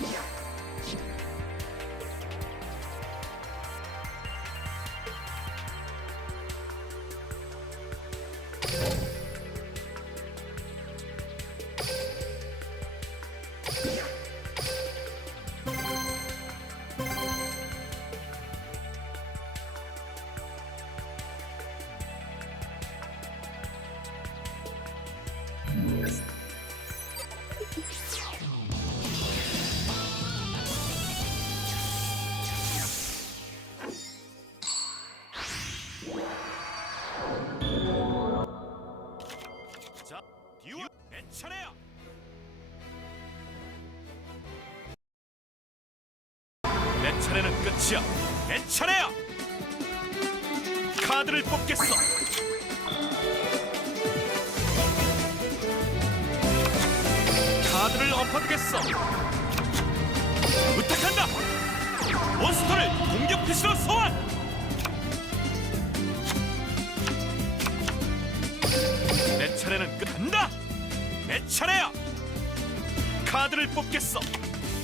자, 내 차례는 끝이야. 내 차례야. 카드를 뽑겠어. 카드를 엎어주겠어. 부탁한다. 몬스터를 공격 피시로 소환. 내 차례는 끝한다. 내 차례야. 카드를 뽑겠어.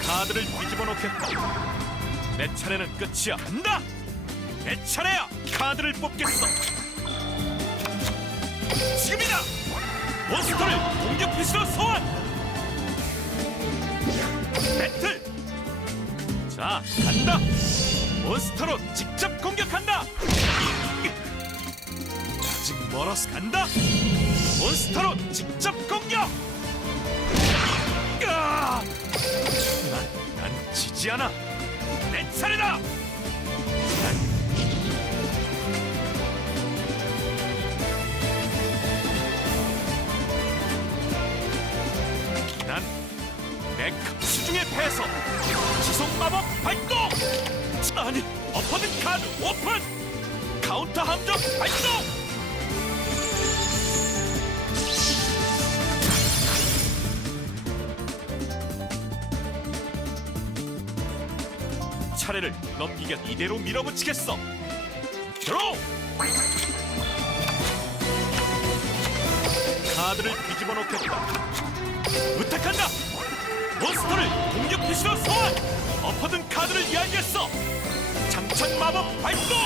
카드를 뒤집어 놓겠다. 내 차례는 끝이야. 한다. 내 차례야. 카드를 뽑겠어. 지금이다. 몬스터를 공격 피시로 소환. 배틀. 자, 간다. 몬스터로 직접 공격한다. 아직 멀어서 간다. 몬스터로 직접 공격! 으아! 난, 난 지지 않아. 내 차례다. 난 난내 수중의 패서 지속 마법 발동. 아니, 엎어진 카드 오픈. 카운터 함정 발동. 차례를 넘기게 이대로 밀어붙이겠어. 들어. 카드를 뒤집어 놓겠다. 부탁한다. 몬스터를 공격 피시로 소환. 엎어든 카드를 이야기했어. 장착 마법 발동.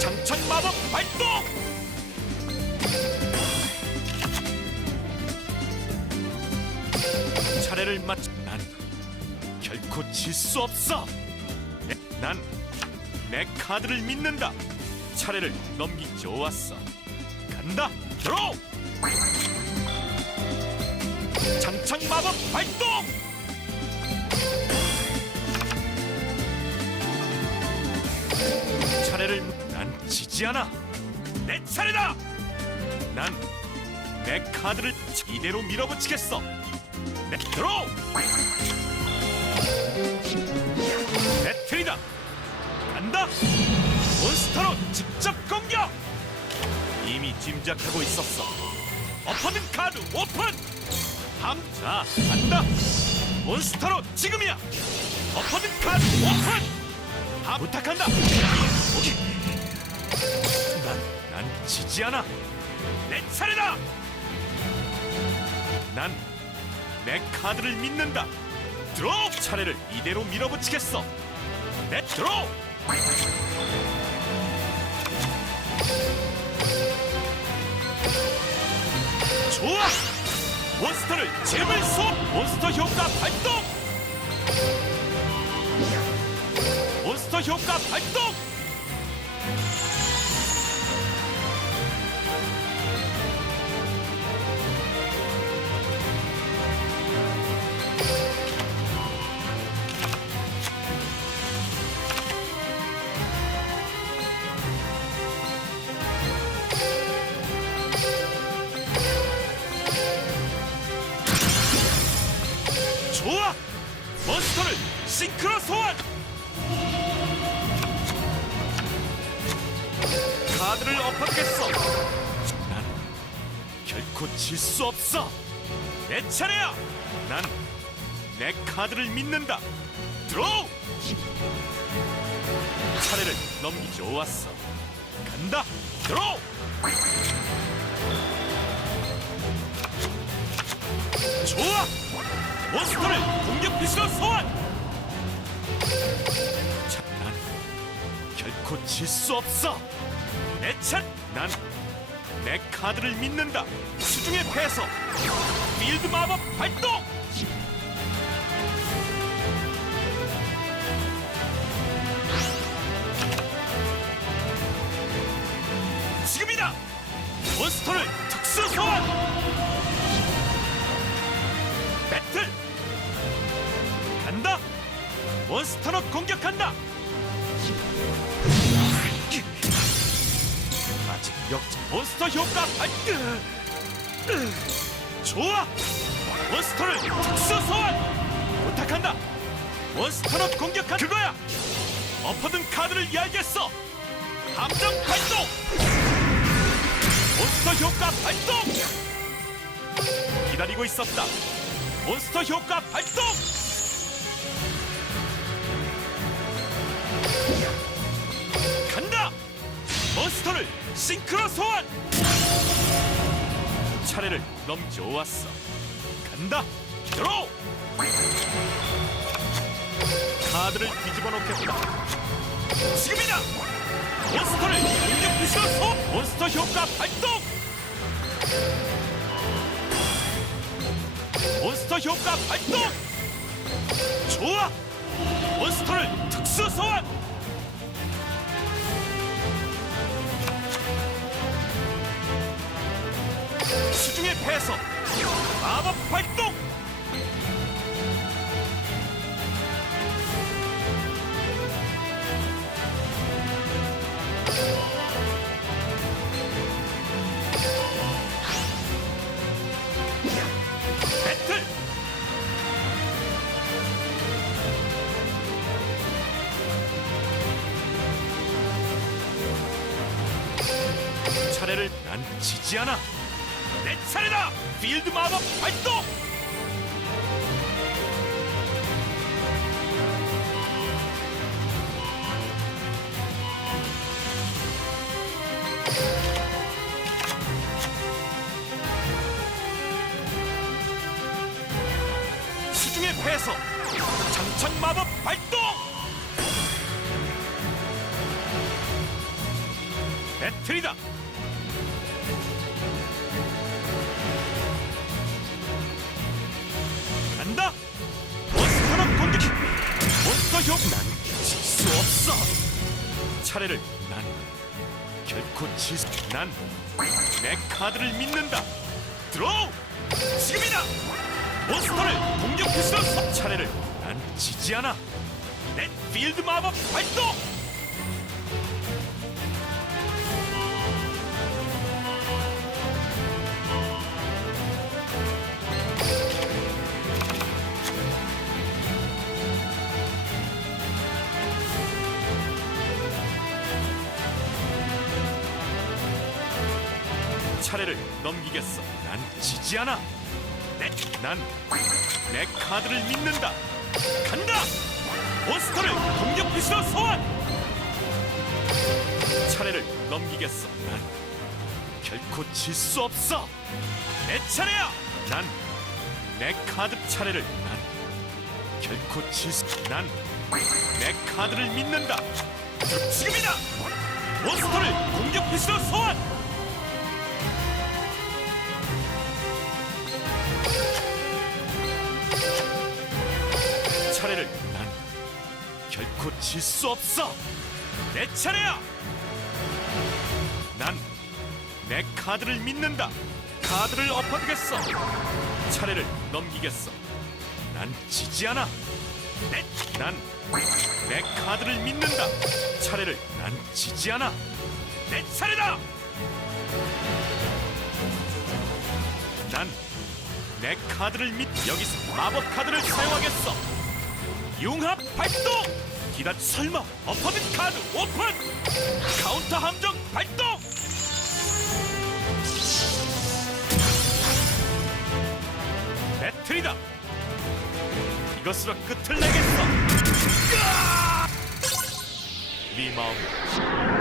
장착 마법 발동. 차례를 난 결코 질 수 없어. 난 내 카드를 믿는다. 차례를 넘기 좋았어. 간다. 들어. 장착 마법 발동. 차례를 난 지지 않아. 내 차례다. 난 내 카드를 이대로 밀어붙이겠어. 내 들어. 배틀이다. 간다. 몬스터로 직접 공격. 이미 짐작하고 있었어. 엎어진 카드 오픈. 함자 간다. 몬스터로 지금이야. 엎어진 카드 오픈. 함 부탁한다. 오케이. 난, 난 지지 않아. 내 차례다. 난 내 카드를 믿는다. 드로 차례를 이대로 밀어붙이겠어. 내 드로. 좋아. 몬스터를 쏘. 몬스터 효과 발동. 몬스터 효과 발동. 카드를 엎어주겠어! 난 결코 질 수 없어! 내 차례야! 난 내 카드를 믿는다! 드로우! 차례를 넘기 좋았어! 간다! 드로우! 좋아! 몬스터를 공격 피시로 소환! 자, 난 결코 질 수 없어! 내 찬! 난내 카드를 믿는다! 수중의 패서! 필드 마법 발동! 지금이다! 몬스터를 특수 소환! 배틀! 간다! 몬스터로 공격한다! 역전 몬스터 효과 발동! 좋아! 몬스터를 특수 소환! 부탁한다! 몬스터로 공격한 그거야! 엎어둔 카드를 이야기했어! 함정 발동! 몬스터 효과 발동! 기다리고 있었다. 몬스터 효과 발동! 몬스터를 싱크로 소환! 차례를 넘 좋았어. 간다! 들어! 카드를 뒤집어 놓겠다. 지금이다! 몬스터를 공격 비시로 소! 몬스터 효과 발동! 몬스터 효과 발동! 좋아! 몬스터를 특수 소환! 수중의 패서 마법 발동! 차례를 난 지지 않아. 내 차례다. 필드 마법 발동. 수중의 패서 장착 마법 발동. 배틀이다. 간다! 몬스터로 공격! 몬스터 효! 난질 수 없어! 차례를 난 결코 질 수... 난내 카드를 믿는다! 드로우! 지금이다! 몬스터를 공격 피시로 서- 차례를 난 지지 않아! 내 필드 마법 발동! 차례를 넘기겠어. 난 지지 않아. 내, 난내 카드를 믿는다. 간다. 몬스터를 공격 피시로 소환. 차례를 넘기겠어. 난 결코 질 수 없어. 내 차례야. 난 내 카드 차례를 난 결코 질 수. 난 내 카드를 믿는다. 지금이다. 몬스터를 공격 피시로 소환. 질 수 없어. 내 차례야. 난 내 카드를 믿는다. 카드를 엎어두겠어. 차례를 넘기겠어. 난 지지 않아. 내, 난내 카드를 믿는다. 차례를 난 지지 않아. 내 차례다. 난 내 카드를 믿 여기서 마법 카드를 사용하겠어. 융합 발동! 기다 설마 엎어진 카드 오픈! 카운터 함정 발동! 배틀이다! 이것으로 끝을 내겠어! 네 마음